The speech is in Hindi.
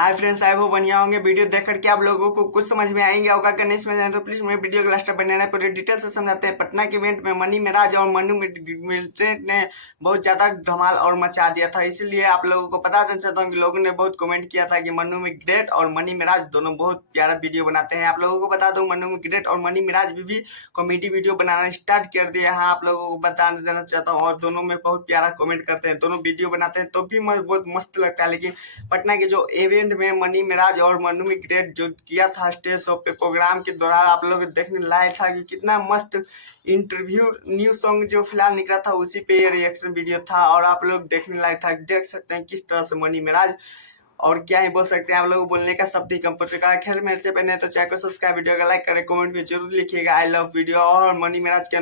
हाय फ्रेंड्स, आई वो बढ़िया होंगे। वीडियो देख करके आप लोगों को कुछ समझ में आएंगे होगा कि नहीं समझ आए तो प्लीज मेरे वीडियो को लास्ट तक बने रहना। पूरे डिटेल से समझाते हैं। पटना के इवेंट में मनी मेराज और मनु मिल्ट्री ने बहुत ज्यादा धमाल और मचा दिया था। इसीलिए आप लोगों को बता देना चाहता हूँ कि लोगों ने बहुत कमेंट किया था कि मनु में ग्रेट और मनी मिराज दोनों बहुत प्यारा वीडियो बनाते हैं। आप लोगों को बता दूं, मनु में ग्रेट और मनी मिराज भी कॉमेडी वीडियो बनाना स्टार्ट कर दिया है। आप लोगों को बता देना चाहता हूँ, और दोनों में बहुत प्यारा कमेंट करते हैं। दोनों वीडियो बनाते हैं तो भी बहुत मस्त लगता है। लेकिन पटना के जो इवेंट में मनी मिराज और मनु ग्रेट जो किया था स्टेज शो पे प्रोग्राम के दौरान, आप लोग देखने लायक था कि कितना मस्त इंटरव्यू न्यू सॉन्ग जो फिलहाल निकला था उसी पे ये रिएक्शन वीडियो था। और आप लोग देखने लायक था। देख सकते हैं किस तरह से मनी मिराज, और क्या ही बोल सकते हैं। आप लोग बोलने का शब्द ही कम पड़ चुका है। खैर, मेरे से पहले तो चैनल को सब्सक्राइब, वीडियो का लाइक करें, कमेंट में जरूर लिखिएगा आई लव वीडियो। और मनी मिराज के